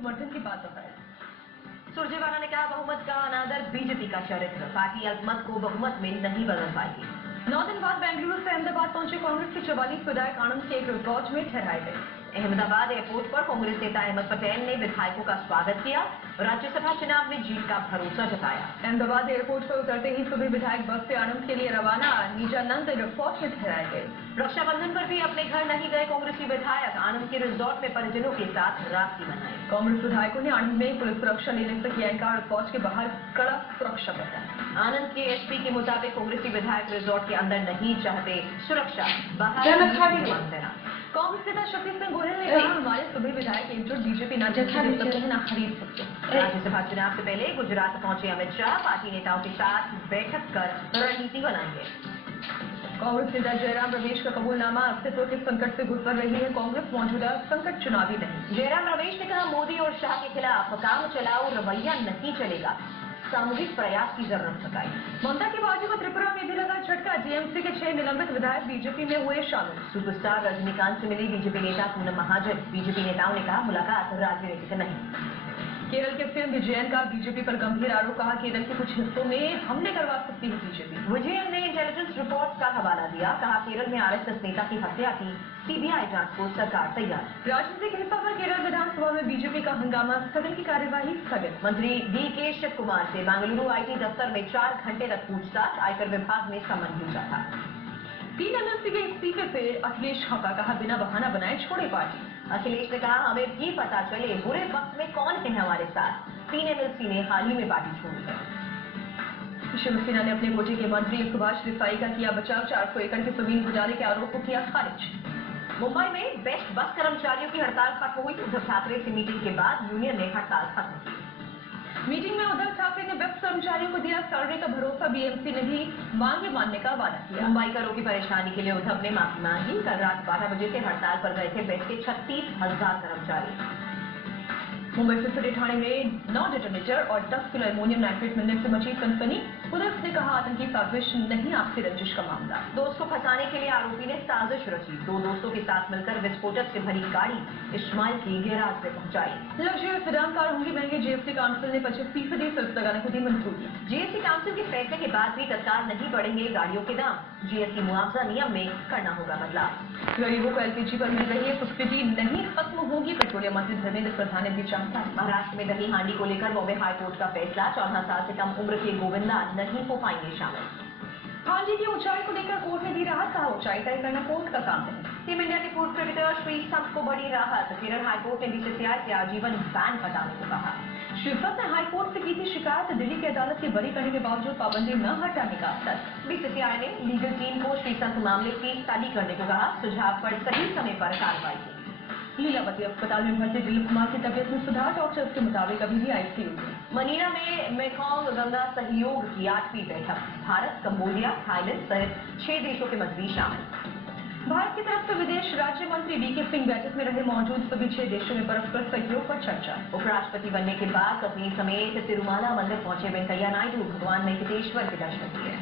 समर्थन की बात दोहराई। सुरजेवाला ने कहा, बहुमत का अनादर बीजेपी का चरित्र, पार्टी अल्पमत को बहुमत में नहीं बदल पाएगी। 9 दिन बाद बेंगलुरु से अहमदाबाद पहुंचे कांग्रेस के 44 विधायक आनंद के एक रिजॉर्ट में ठहराए गए। अहमदाबाद एयरपोर्ट पर कांग्रेस नेता अहमद पटेल ने विधायकों का स्वागत किया, राज्यसभा चुनाव में जीत का भरोसा जताया। अहमदाबाद एयरपोर्ट पर उतरते ही सभी विधायक बस से आनंद के लिए रवाना, निजानंद रिसोर्ट में ठहराए गए। रक्षाबंधन पर भी अपने घर नहीं गए कांग्रेसी विधायक, आनंद के रिजॉर्ट में परिजनों के साथ राखी मनाई। कांग्रेस विधायकों ने आनंद में पुलिस सुरक्षा लेने से किया इनकार, रिसोर्ट के बाहर कड़ा सुरक्षा बरता। आनंद के एसपी के मुताबिक कांग्रेसी विधायक रिजॉर्ट के अंदर नहीं चाहते, सुरक्षा बाहर। कांग्रेस नेता शक्ति सिंह गोहिल ने कहा, हमारे सभी विधायक एकजुट, बीजेपी न जीत सकते हैं न खरीद सकते हैं। राज्यसभा चुनाव से पहले गुजरात पहुंचे अमित शाह, पार्टी नेताओं के साथ बैठक कर रणनीति बनाएंगे। कांग्रेस नेता जयराम रमेश का कबूलनामा, अस्तित्व के संकट से गुजर रही है कांग्रेस, मौजूदा संकट चुनावी नहीं। जयराम रमेश ने कहा, मोदी और शाह के खिलाफ काम चलाओ रवैया नहीं चलेगा, सामूहिक प्रयास की जरूरत बताई। ममता की बाजू को त्रिपुरा में भी लगा झटका, टीएमसी के 6 निलंबित विधायक बीजेपी में हुए शामिल। सुपरस्टार रजनीकांत से मिली बीजेपी नेता पूनम महाजन, बीजेपी नेताओं ने कहा, मुलाकात राजनीतिक नहीं। केरल के सीएम विजयन का बीजेपी पर गंभीर आरोप, कहा केरल के कुछ हिस्सों में हमले करवा सकती है बीजेपी। विजयन ने इंटेलिजेंस रिपोर्ट का हवाला दिया, कहा केरल में आरएसएस नेता की हत्या की सीबीआई जांच को सरकार तैयार। राजनीतिक हिस्सा पर केरल विधानसभा में बीजेपी का हंगामा, सदन की कार्यवाही स्थगित। मंत्री डीके शिव कुमार से बेंगलुरु आईटी दफ्तर में 4 घंटे तक पूछताछ, आयकर विभाग ने सम्मन भेजा था। 3 एमएलसी के इस्तीफे से अखिलेश खफा, कहा बिना बहाना बनाए छोड़े पार्टी। अखिलेश ने कहा, हमें भी पता चले बुरे वक्त में कौन है हमारे साथ। 3 एमएलसी ने हाल ही में पार्टी छोड़ी है। शिवसेना ने अपने कोटे के मंत्री सुभाष देसाई का किया बचाव, 400 एकड़ की जमीन घोटाले के आरोप को किया खारिज। मुंबई में बेस्ट बस कर्मचारियों की हड़ताल खत्म हुई, उद्धव ठाकरे से मीटिंग के बाद यूनियन ने हड़ताल खत्म की। मीटिंग में उद्धव ठाकरे ने बेस्ट कर्मचारियों को दिया सैलरी का भरोसा, बीएमसी ने भी मांगे मानने का वादा किया। मुंबईकरों की परेशानी के लिए उद्धव ने माफी मांगी। कल रात 12 बजे से हड़ताल पर गए थे बेस्ट के 36,000 कर्मचारी। मुंबई से सिटी थाने में 9 डेटोनेटर और 10 किलो अमोनियम नाइट्रेट मिलने से मची सनसनी, पुलिस ने कहा आतंकी साजिश नहीं, आपसी रंजिश का मामला। दोस्त को फंसाने के लिए आरोपी ने साजिश रची, 2 दोस्तों के साथ मिलकर विस्फोटक से भरी गाड़ी इस्माइल की गैराज में पहुंचाई। लग्जरियस सेडान कार होंगी महंगी, जीएसटी काउंसिल ने 25% सेस लगाने को दी मंजूरी। जीएसटी काउंसिल के फैसले के बाद भी तत्काल नहीं बढ़ेंगे गाड़ियों के दाम, जीएसटी मुआवजा नियम में करना होगा बदलाव। गरीबों को एलपीजी पर मिल रही है सब्सिडी, नहीं खत्म होगी, पेट्रोलियम मंत्री धर्मेंद्र प्रधान ने दी जानकारी। महाराष्ट्र में दही हांडी को लेकर बॉम्बे हाईकोर्ट का फैसला, 14 साल से कम उम्र के गोविंदा नहीं हो पाएंगे शामिल। हांडी की ऊंचाई को लेकर कोर्ट ने दी राहत, कहा ऊंचाई तय करना कोर्ट का काम है। टीम इंडिया के पूर्व क्रिकेटर श्रीसंत को बड़ी राहत, केरल हाईकोर्ट ने बीसीसीआई से आजीवन बैन हटाने को कहा। श्रीसंत ने हाईकोर्ट से की थी शिकायत, दिल्ली की अदालत की बरी करने के बावजूद पाबंदी न हटाने का तर्क। बीसीसीआई ने लीगल टीम को श्रीसंत मामले की स्टडी करने को कहा, सुझाव पर सही समय पर कार्रवाई की। लीलावती अस्पताल में भर्ती दिलीप कुमार की तबियत में सुधार, डॉक्टर्स के मुताबिक अभी भी आईसीयू में। मनीला में मेकॉन्ग गंगा सहयोग की 8वीं बैठक, भारत, कंबोडिया, थाईलैंड सहित 6 देशों के मंत्री शामिल। भारत की तरफ से विदेश राज्य मंत्री वीके सिंह बैठक में रहे मौजूद, सभी 6 देशों में परस्पर सहयोग पर चर्चा। उपराष्ट्रपति बनने के बाद कश्मीर समेत तिरुमाला मंदिर पहुंचे वेंकैया नायडू, भगवान वेंकटेश्वर के दर्शन किए।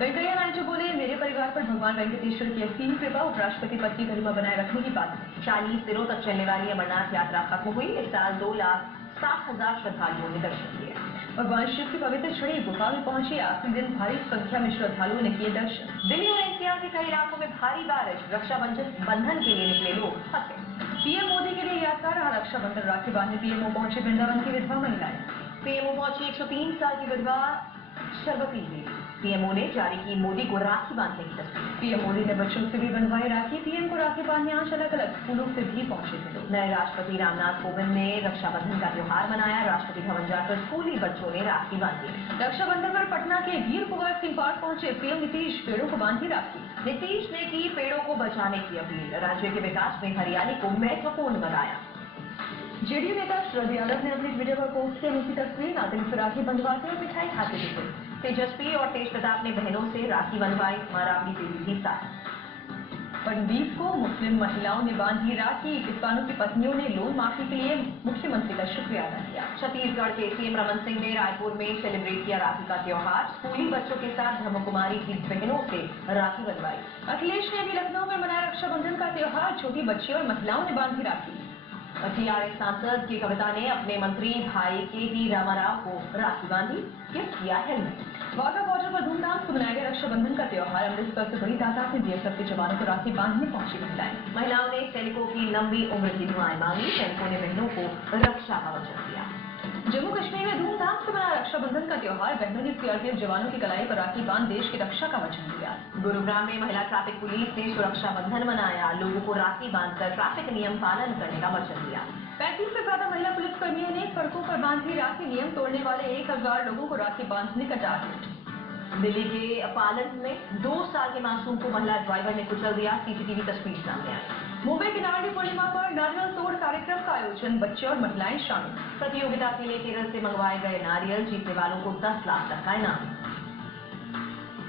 वेंकैया नायडू बोले, मेरे परिवार पर भगवान वेंकटेश्वर की असीम कृपा, उपराष्ट्रपति पद की गरिमा बनाए रखने की बात। 40 दिनों तक चलने वाली अमरनाथ यात्रा खत्म हुई, इस साल 2,60,000 श्रद्धालुओं ने दर्शन किए। भगवान शिव की पवित्र छड़ी गुफा में पहुंची, आखिरी दिन भारी संख्या में श्रद्धालुओं ने किए दर्शन। दिल्ली और एनसीआर के कई इलाकों में भारी बारिश, रक्षाबंधन के लिए निकले लोग फंसे। पीएम मोदी के लिए यात्रा रहा रक्षाबंधन, राखी बांधने पीएमओ पहुंचे वृंदावन की विधवा महिलाएं। पीएमओ पहुंची 103 साल की विधवा शरबती देवी, पीएमओ ने जारी की मोदी को राखी बांधने की तस्वीर। पीएम मोदी ने बच्चों से भी बनवाई राखी, पीएम को राखी बांधने आज अलग अलग स्कूलों से भी पहुंचे थे लोग। नए राष्ट्रपति रामनाथ कोविंद ने रक्षाबंधन का त्योहार मनाया, राष्ट्रपति भवन जाकर स्कूली बच्चों ने राखी बांधी। रक्षाबंधन पर पटना के वीर कुंवर सिंह पार्क पहुंचे सीएम नीतीश, पेड़ों को बांधी राखी। नीतीश ने की पेड़ों को बचाने की अपील, राज्य के विकास में हरियाली को महत्वपूर्ण बताया। जेडीयू नेता शरद यादव ने अपने ट्विटर पर पोस्ट किया उनकी तस्वीर, नातिन से राखी बंधवाते और मिठाई खाते दिखे। तेजस्वी और तेज प्रताप ने बहनों से राखी बंधवाई, राबड़ी देवी भी साथ। फडणवीस को मुस्लिम महिलाओं ने बांधी राखी, किसानों की पत्नियों ने लोन माफी के लिए मुख्यमंत्री का शुक्रिया अदा किया। छत्तीसगढ़ के सीएम रमन सिंह ने रायपुर में सेलिब्रेट किया राखी का त्योहार, स्कूली बच्चों के साथ ब्रह्मकुमारी की बहनों से राखी बंधवाई। अखिलेश ने भी लखनऊ में मनाया रक्षाबंधन का त्योहार, छोटी बच्ची और महिलाओं ने बांधी राखी। टीआरएस सांसद के कविता ने अपने मंत्री भाई के.टी. रामाराव को राखी बांधी, गिफ्ट किया हेलमेट। वाघा बॉर्डर पर धूमधाम से मनाया गया रक्षाबंधन का त्योहार। अमृतसर से बड़ी तादाद में बीएसएफ के जवानों को राखी बांधने पहुंची महिलाओं ने सैनिकों की लंबी उम्र की दुआएं मांगी। सैनिकों ने बहनों को रक्षा का वचन दिया। जम्मू कश्मीर में धूमधाम से मनाया रक्षाबंधन का त्योहार। बहनों ने सीआरपीएफ जवानों की कलाई पर राखी बांध देश की रक्षा का वचन दिया। गुरुग्राम में महिला ट्रैफिक पुलिस ने सुरक्षा बंधन मनाया। लोगों को राखी बांधकर ट्रैफिक नियम पालन करने का वचन दिया। 35 से ज्यादा महिला पुलिसकर्मियों ने सड़कों पर बांधी राखी। नियम तोड़ने वाले 1000 लोगों को राखी बांधने का टारगेट। दिल्ली के पालन में 2 साल के मासूम को महिला ड्राइवर ने कुचल दिया। सीसीटीवी तस्वीर सामने आई। मुंबई की नारंगी पूर्णिमा पर नारियल तोड़ कार्यक्रम का आयोजन। बच्चे और महिलाएं शामिल। प्रतियोगिता के लिए केरल से मंगवाए गए नारियल जीतने वालों को 10 लाख तक का इनाम।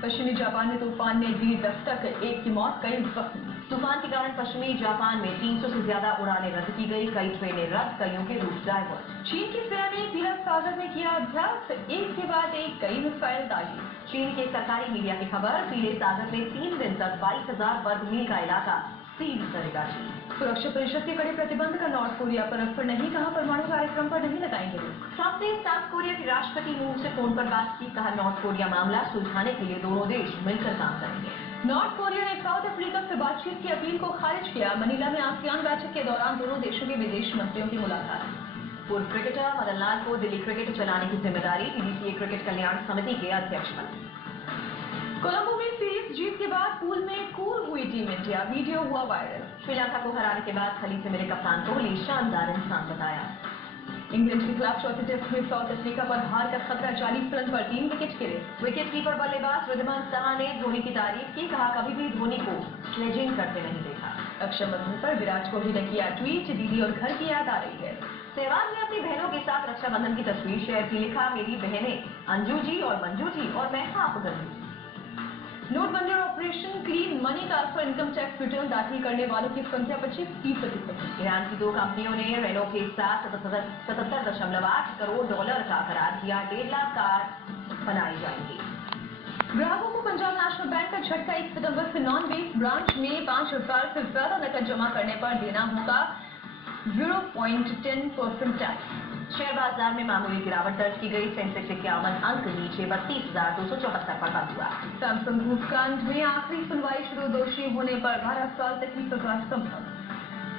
पश्चिमी जापान में तूफान ने दी दस्तक, 1 की मौत, कई जख्मी। तूफान के कारण पश्चिमी जापान में 300 से ज्यादा उड़ानें रद्द की गई। कई ट्रेनें रद्द, कईयों के रूट डाइवर्ट। चीन की सेना ने तीरथ सागर में किया अभ्यास। एक के बाद एक कई मिसाइल दागी। चीन के सरकारी मीडिया की खबर, पीले सागर में 3 दिन तक 22,000 वर्ग मील का इलाका सील करेगा चीन। सुरक्षा परिषद के कड़े प्रतिबंध का नॉर्थ कोरिया पर असर नहीं, कहा परमाणु कार्यक्रम पर नहीं लगाएंगे रोक। ट्रंप ने साउथ कोरिया के राष्ट्रपति मून से फोन पर बात की। कहा नॉर्थ कोरिया मामला सुलझाने के लिए दोनों देश मिलकर काम करेंगे। नॉर्थ कोरिया ने साउथ अफ्रीका से बातचीत की अपील को खारिज किया। मनीला में आसियान बैठक के दौरान दोनों देशों के विदेश मंत्रियों की मुलाकात। पूर्व क्रिकेटर मदन लाल को दिल्ली क्रिकेट चलाने की जिम्मेदारी। डीडीसीए क्रिकेट कल्याण समिति के अध्यक्ष बने। कोलंबो में सीरीज जीत के बाद पूल में कूल हुई टीम इंडिया। वीडियो हुआ वायरल। श्रीलंका को हराने के बाद खली से मिले कप्तान कोहली शानदार इंसान बताया। इंग्लैंड के खिलाफ चौथे टेस्ट में साउथ अफ्रीका पर हार का खतरा। 40 रन पर 3 विकेट गिरे। विकेट कीपर बल्लेबाज रिद्धिमान साहा ने धोनी की तारीफ की। कहा कभी भी धोनी को स्लेजिंग करते नहीं देखा। रक्षाबंधन पर विराट कोहली ने किया ट्वीट, दीदी और घर की याद आ रही है। सहवाग ने अपनी बहनों के साथ रक्षाबंधन की तस्वीर शेयर की। लिखा मेरी बहनें अंजू जी और मंजू जी और मैं आप गंजू। नोटबंदी और ऑपरेशन क्लीन मनी काल पर इनकम टैक्स रिटर्न दाखिल करने वालों की संख्या 25%। ईरान की 2 कंपनियों ने रेनो के साथ 77.8 करोड़ डॉलर का करार किया। 1.5 लाख कार बनाई जाएंगी। ग्राहकों को पंजाब नेशनल बैंक का झटका। 1 सितंबर से नॉन बेस ब्रांच में 5,000 से ज्यादा नकद जमा करने पर देना होगा 0.10% टैक्स। शेयर बाजार में मामूली गिरावट दर्ज की गई। सेंसेक्स 51 अंक नीचे 32,274 पर बंद हुआ। सैमसंग घूस कांड में आखिरी सुनवाई शुरू। दोषी होने पर 12 साल तक की सजा संभव।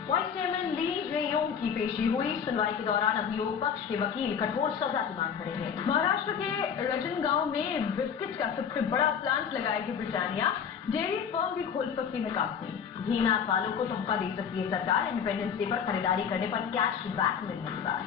वाइस चेयरमैन ली जे-योंग की पेशी हुई। सुनवाई के दौरान अभियोग पक्ष के वकील कठोर सजा की मांग खड़े हैं। महाराष्ट्र के रजनगांव में बिस्किट का सबसे बड़ा प्लांट लगाएगी ब्रिटानिया। डेयरी फर्म भी खोल सकती है कंपनी। घी नाप वालों को तोहफा दे सकती है सरकार। इंडिपेंडेंस डे पर खरीदारी करने पर कैश बैक मिलने की बात।